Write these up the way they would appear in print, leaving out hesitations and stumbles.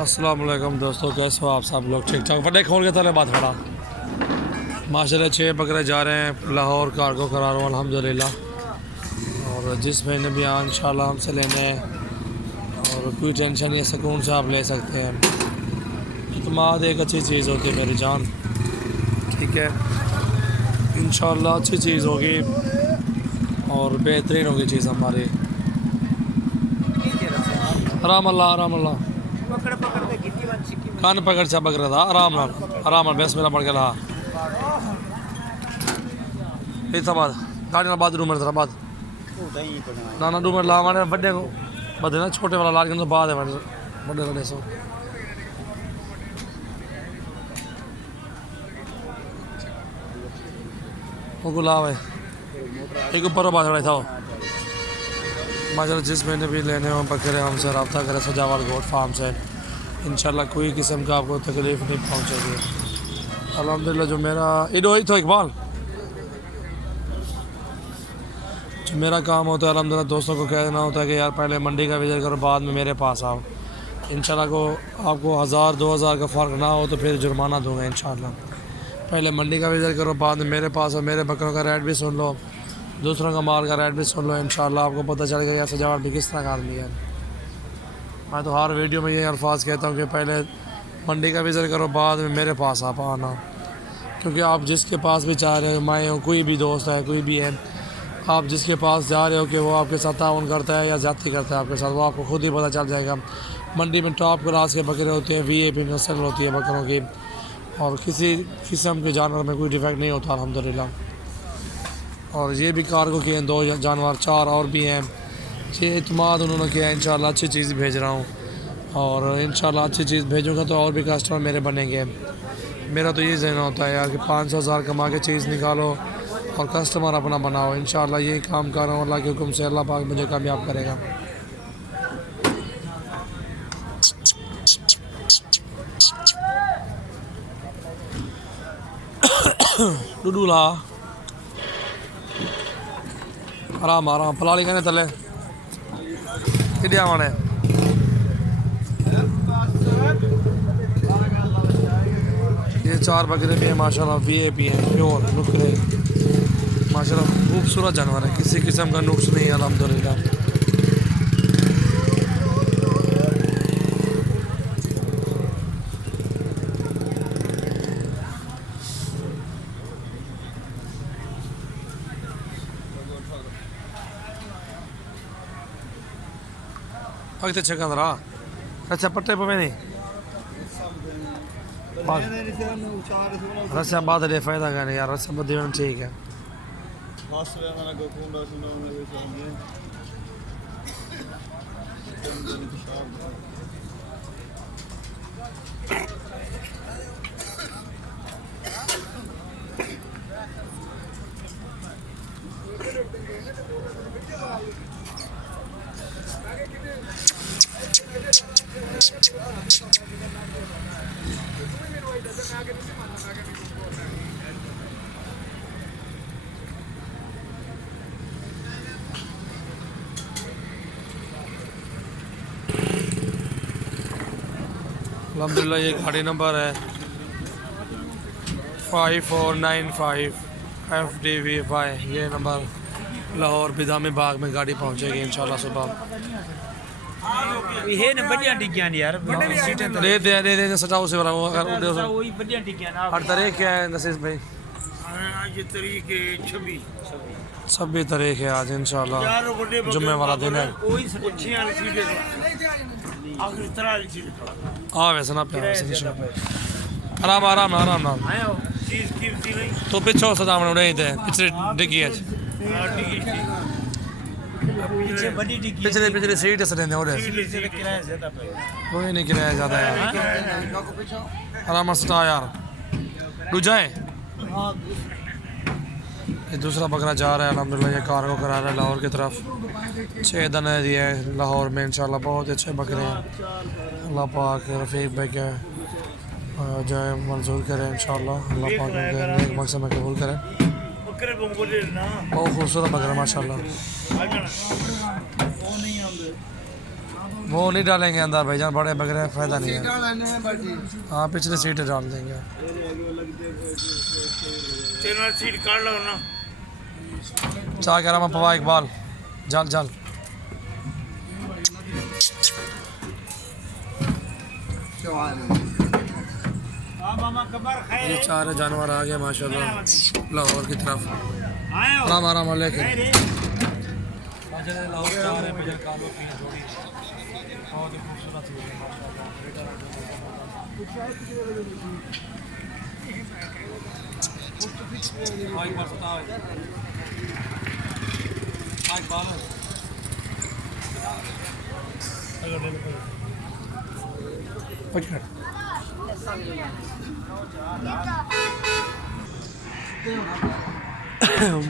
अस्सलाम वालेकुम दोस्तों, कैसे हो आप सब लोग? ठीक ठाक। बड़े खोल के तले बात खड़ा माशाल्लाह 6 बकरे जा रहे हैं लाहौर कार्गो करार अल्हम्दुलिल्लाह। और जिस महीने भी आए इंशाल्लाह हमसे लेने हैं और कोई टेंशन नहीं, सुकून से आप ले सकते हैं। इत्मीनान एक अच्छी चीज़ होती है मेरी जान, ठीक है। इंशाल्लाह अच्छी चीज़ होगी और बेहतरीन होगी चीज़ हमारी। आराम अल्लाह आराम अल्लाह कान पकड़ चा बकरा था आराम नाल बेस मेरा पड़ गया इतना बाद गाड़ी ना बाद रूमर था बाद ना ना रूमर ला माने बड़े को बदे ना छोटे वाला ला के तो बाद है बड़े बड़े सो वो गुलाब है एक ऊपर बात रहा था माशाल्लाह। जिस महीने भी लेने हो बकरे हमसे रब्ता करें सजावट गोट फार्म से, इंशाल्लाह कोई किस्म का आपको तकलीफ़ नहीं पहुंचेगी अल्हम्दुलिल्लाह। जो मेरा इधो ही तो इकबाल जो मेरा काम होता है अल्हम्दुलिल्लाह दोस्तों को कह देना होता है कि यार पहले मंडी का विज़िट करो बाद में मेरे पास आओ। इंशाल्लाह को आपको 1000-2000 का फ़र्क ना हो तो फिर जुर्माना दूंगा इंशाल्लाह। पहले मंडी का विज़िट करो बाद में मेरे पास और मेरे बकरों का रेट भी सुन लो, दूसरों का माल का रेट भी सुन लो। इंशाल्लाह आपको पता चलेगा यार सजावट भी किस तरह का आदमी है। मैं तो हर वीडियो में ये अल्फाज कहता हूँ कि पहले मंडी का विज़िट करो बाद में मेरे पास आप आना, क्योंकि आप जिसके पास भी चाह रहे हो, मैं हूँ कोई भी दोस्त है कोई भी है, आप जिसके पास जा रहे हो कि वो आपके साथ ताउन करता है या ज़्यादती करता है आपके साथ, वो आपको खुद ही पता चल जाएगा। मंडी में टॉप क्लास के बकरे होते हैं, VIP नस्ल होती है बकरों की, और किसी किस्म के जानवर में कोई डिफेक्ट नहीं होता अल्हम्दुलिल्लाह। और ये भी कार्गो के हैं 2 जानवर, 4 और भी हैं। ये इत्मीनान उन्होंने किया है, इंशाल्लाह अच्छी चीज़ भेज रहा हूँ और इंशाल्लाह अच्छी चीज़ भेजूँगा तो और भी कस्टमर मेरे बनेंगे। मेरा तो ये जहन होता है यार कि 500,000 कमा के चीज़ निकालो और कस्टमर अपना बनाओ। इंशाल्लाह यही काम कर रहा हूँ, अल्लाह के हुक्म से अल्लाह पाक मुझे कामयाब करेगा। डूडूला आराम आराम फलाली कहने तले कि आने ये 4 बकरे भी हैं माशाल्लाह, VIP हैं, प्योर नुकरे माशाल्लाह, खूबसूरत जानवर है, किसी किस्म का नुक्स नहीं है अल्हम्दुलिल्लाह। अगते चेक रहा अच्छा पट्टे पे नहीं रस्सा बाद ले फायदा करने यार रस्सा बदे ठीक है। अल्हम्दुलिल्लाह ये गाड़ी नंबर है 5495 FDV5। ये नंबर लाहौर बिदामी बाग में गाड़ी पहुंचेगी इंशाल्लाह सुबह। ये ने बढ़िया टिकियां यार दे दे सटाओ से वाला वो अगर उड़े वही बढ़िया टिकियां ना। हर तारीख क्या है नसीब भाई? आज तारीख 26 तारीख है आज इंशाल्लाह, जुम्मे वाला दिन है। वही अच्छी वाली सीटें आखिर तरह वाली सीटें हाँ वैसे ना प्यार से इंशाल्लाह आराम आराम आराम ना आया चीज कीमती नहीं तो पिछो सदावन उड़े थे पिछले डिग्गी है पीछे बड़ी टिकी पिछले सीट से रहने उड़े किराया ज्यादा पे कोई नहीं किराया ज़्यादा यार आराम से यार दूजा है। ये दूसरा बकरा जा रहा है अल्हम्दुलिल्लाह, ये कार्गो करा रहा है लाहौर की तरफ। 6 दाने दिए हैं लाहौर में इंशाल्लाह, बहुत अच्छे बकरे हैं। अल्लाह पाक रफ़ीक भाई के जो है मंजूर करें इंशाल्लाह, अल्लाह पाक उनके नेक मकसद में कबूल करें। बहुत खूबसूरत बकरा माशाल्लाह। वो नहीं डालेंगे अंदर भाईजान, बड़े बकरे फायदा नहीं है। डालने हैं बाजी। हाँ पिछले सीटें डाल देंगे। चैनल सीट काट लो ना। चाह कह रहा मैं पवा इकबाल जल जल। ये चार जानवर आ गए माशाल्लाह लाहौर की तरफ। आराम आराम वालेकुम।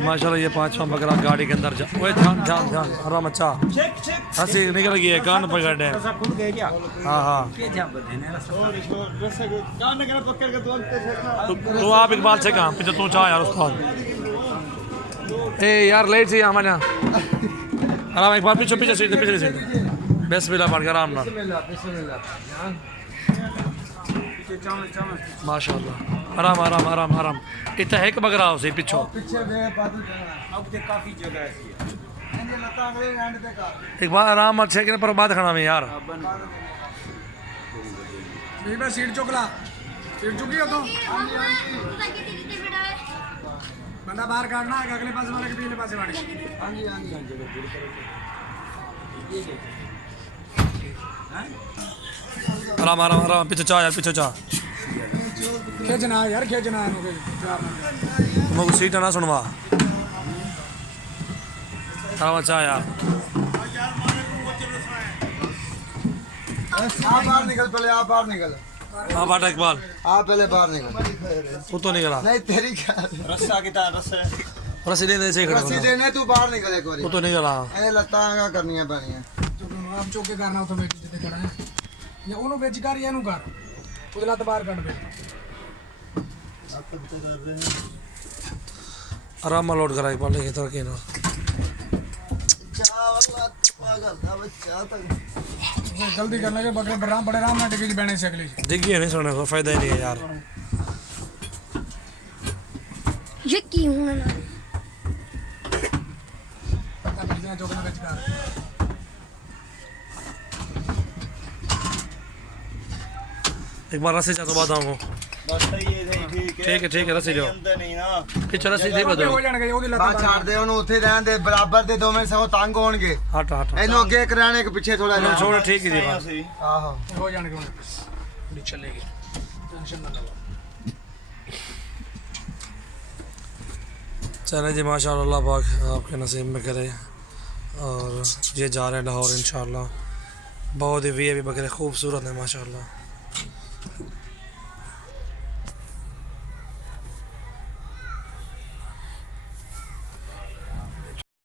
माशाल्लाह ये पांचवा बकरा गाड़ी के अंदर जा। ओए ध्यान ध्यान ध्यान आराम। अच्छा हंसी निकल गई है, कान पकड़ है। हाँ हाँ तो आप इकबाल से कहाँ पीछे तू चाह यार उस्ताद। ए यार लेट से हमारे यहाँ आराम। एक बार पीछे पीछे सीट पीछे सीट बिस्मिल्लाह पढ़ कर आराम ना। माशाल्लाह आराम आराम आराम आराम। इतना एक बकरा हो सी पिछो एक बार आराम अच्छे के पर बात खाना में यार। सीट चुकला सीट चुकी हो तो बंदा बाहर काटना है, अगले पास वाले के पिछले पास वाले। हाँ जी हाँ जी। आराम आराम आराम। पीछे चाह यार पीछे चाह। खींचना है यार खींचना है। तुमको सीट ना सुनवा। आराम अच्छा यार। आप बाहर निकल पहले, आप बाहर निकल। हाँ बाटा इकबाल आप पहले बाहर निकल। तू तो निकला नहीं तेरी क्या रस्सा कितना रस्सा रस्सी दे दे से खड़ा रस्सी देने तू बाहर निकल एक बारी। तू तो निकला। ए लत्ता का करनी है पानी है। आप चौके करना तो बेच दे खड़ा है या ओनो बेच कर या नु कर खुद लत बाहर कर दे। आराम में लोड करा इकबाल लेके तो के ना। जल्दी करने के बकरे बराम बड़े राम में डिग्गी बहने से अगली डिग्गी नहीं सोने को फायदा ही नहीं है यार। ये क्यों है ना पता नहीं जो करना बेच कर। एक बार रस्सी चाह तो बात आऊँगा। बस ये ठीक है रस्सी दो अंदर नहीं ना पीछे रस्सी दे बदो। हो जाਣਗੇ ਉਹਦੀ ਲੱਤ ਬਾਹਰ ਛੱਡ ਦੇ ਉਹਨੂੰ ਉੱਥੇ ਰਹਿਣ ਦੇ ਬਰਾਬਰ ਦੇ ਦੋਵੇਂ ਸਗੋਂ ਤੰਗ ਹੋਣਗੇ। हट हट ਇਹਨੂੰ ਅੱਗੇ ਕਰਾਣੇ ਕਿ ਪਿੱਛੇ ਥੋੜਾ ਜਿਹਾ। छोड़ ठीक ही दी बात। ਆਹੋ हो जाਣਗੇ ਹੁਣ ਨਹੀਂ ਚੱਲੇਗੀ टेंशन ना लो। चलें जी माशाल्लाह अल्लाह पाक आपके नसीब में करे। और ये जा रहे हैं लाहौर इंशाल्लाह। बहुत ही वी बकरे खूबसूरत है माशाल्लाह।